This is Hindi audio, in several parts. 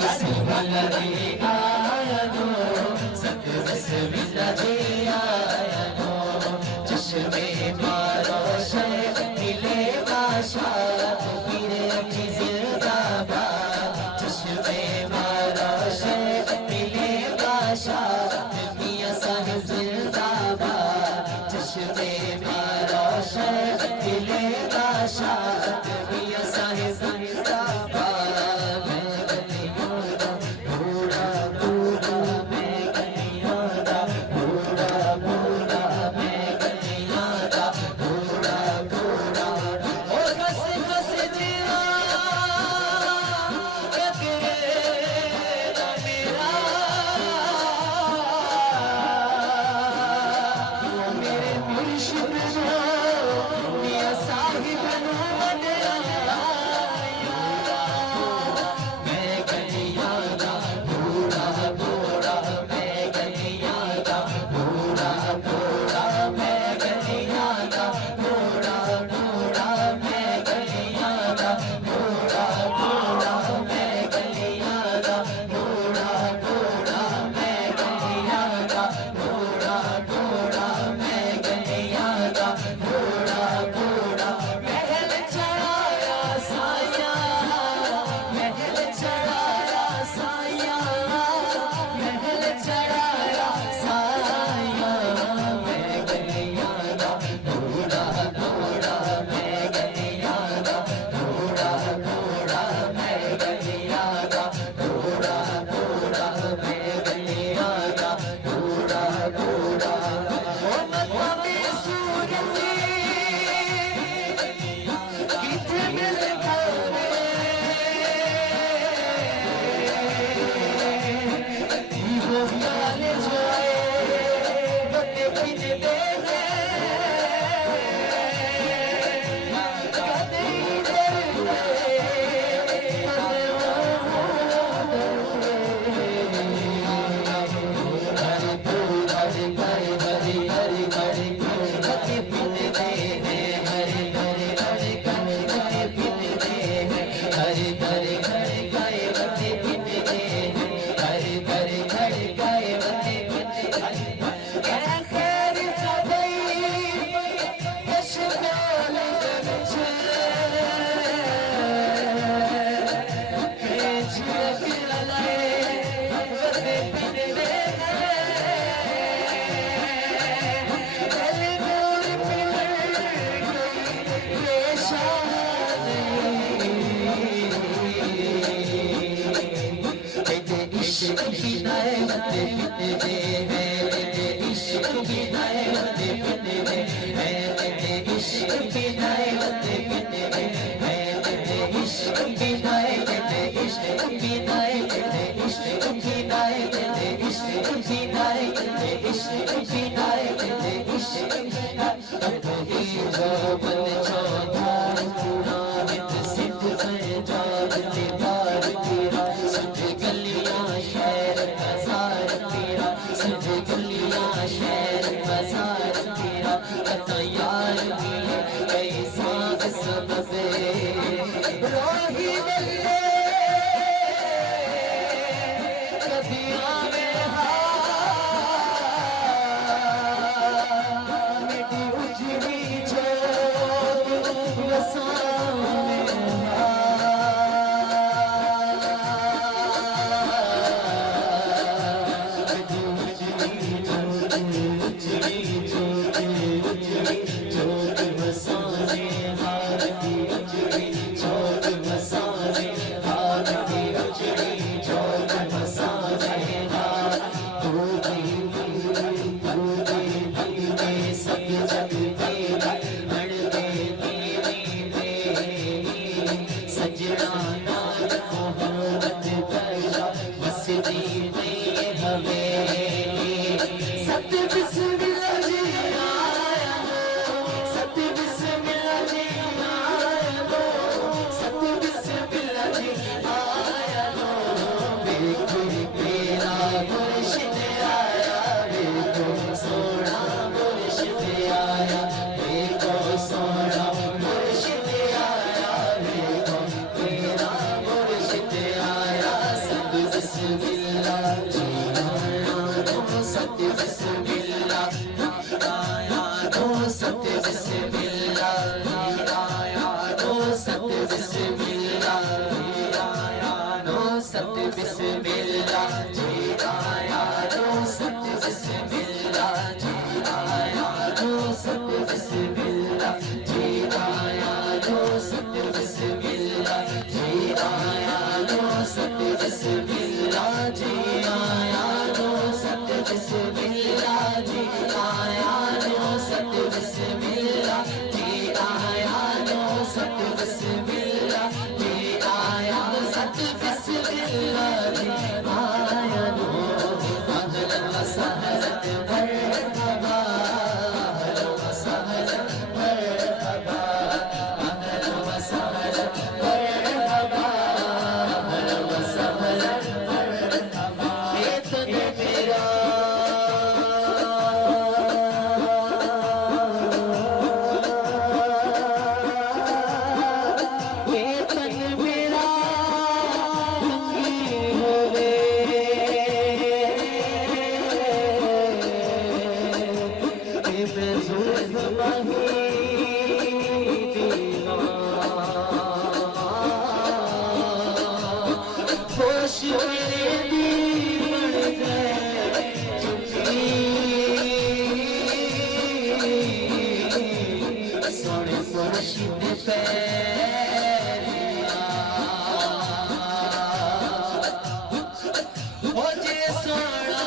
बिस्मिल्लाह दे आया दो, सत बिस्मिल्लाह दे आया दो। चश्मे मारो शे मिले बादशाह पीरे की जिंदाबाद। चश्मे मारो शे मिले बादशाह मियां साहिब जिंदाबाद। चश्मे मारो शे मिले बादशाह मियां साहिब जिंदाबाद। मैं गलियों दा बूढ़ा बूढ़ा, मैं गलियों दा बूढ़ा बूढ़ा, मैं गलियों दा बूढ़ा बूढ़ा। ओ कस कस जिया ककरेगा मेरा, मेरे मुर्शिद मियां साहिब नू वड्या। मैं गलियां दा बूढ़ा बूढ़ा, मैं गलियां दा बूढ़ा बूढ़ा, मैं गलियां दा बूढ़ा बूढ़ा, मैं गलियां दा बूढ़ा बूढ़ा, मैं गलियां दा बूढ़ा बूढ़ा, मैं गलियां दा बूढ़ा बूढ़ा, मैं गलियां दा बूढ़ा बूढ़ा। महल चढ़ाया साया, महल चढ़ाया साया, महल चढ़ाया साया। मैं गलियां दा बूढ़ा बूढ़ा, मैं गलियां दा बूढ़ा बूढ़ा, मैं गलियां दा बूढ़ा बूढ़ा, मैं गलियां दा बूढ़ा बूढ़ा। ओ मताबे सूरत किथे मिल गए, वो गाल जाए बते किने दे कदे इधर हरे हरे हरे हरे कदे पिने दे, हरे हरे हरे कदे पिने दे, हरे हरे हरे गाए बते पिने दे, हरे हरे हरे गाए बते पिने दे। खैर सदई कशमाल विच झिलक ललाए बते पिने दे। दिल नूर पिघल गई पेशान, तेरे इश्क की नहमत पिने दे, तेरे इश्क की नहमत पिने दे, तेरे इश्क की नहमत पिने दे, तेरे इश्क की नहमत, तेरे इश्क की नहमत, तेरे इश्क की नहमत, तेरे इश्क की नहमत, तेरे इश्क की नहमत, तेरे इश्क की नहमत। ही जो बन चौधार पूरा नित सिद्ध जाग दीदार तेरा, सुध गलियां शहर बाजार तेरा, सुध गलियां शहर बाजार तेरा। कता यार मिले कई साग सबबे रोही मिले कभी आवे मेरी उजड़ी जोत वसावे जोत वसाने हार की ओ जे सोना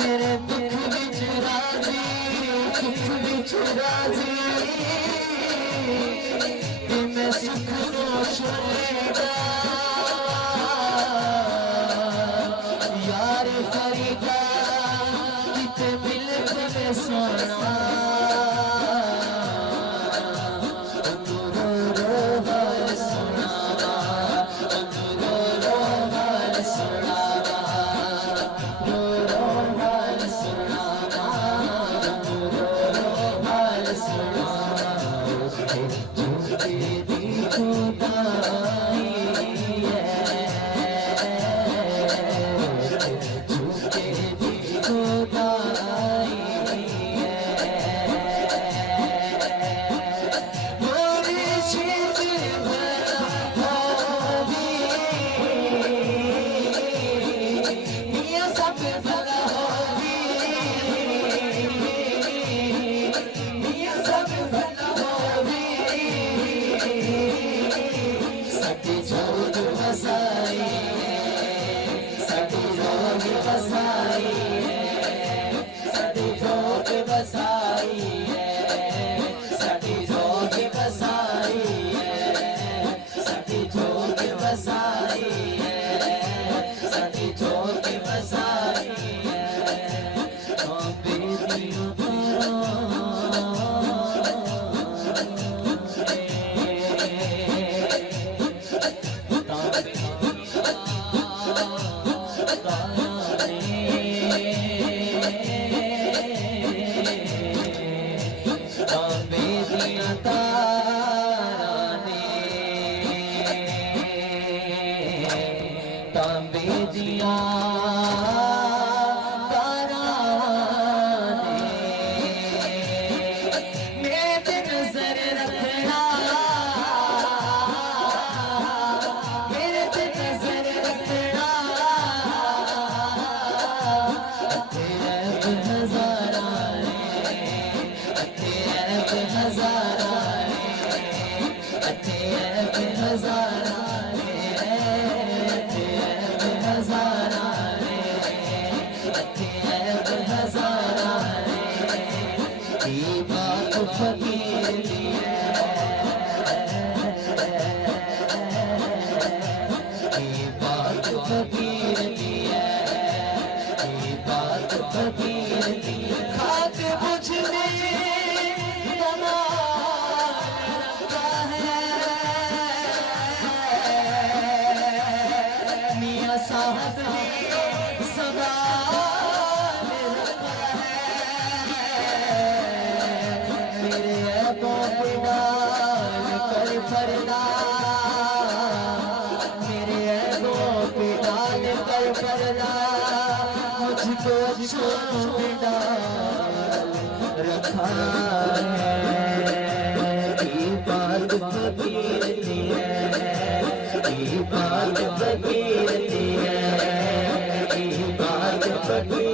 मेरे दुख विच राजी, दुख विच राजी, कि मैं सुख नो छोड़ेगा यार फरीदा किते मिलते में सोना मुझको छोड़ रखा है की बात फकीर की है, की बात फकीर की है, की बात फकीर